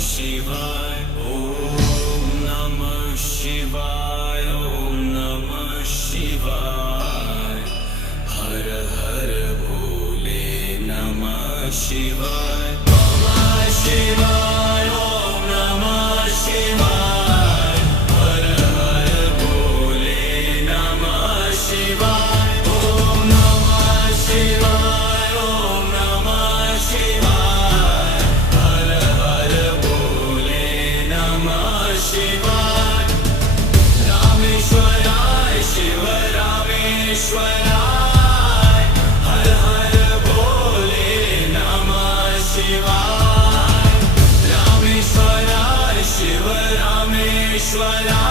शिवाय ओम नमः शिवाय ओम नमः शिवाय हर हर भोले नमः शिवाय नमः शिवाय ओम नमः शिवाय हर हर भोले नमः शिवाय ओम नमः शिवाय ओम नमः शिवाय हर हर भोले नमः शिवाय रामेश्वराय शिव रामेश्वराय हर हर भोले नमः शिवाय रामेश्वराय शिव रामेश्वराय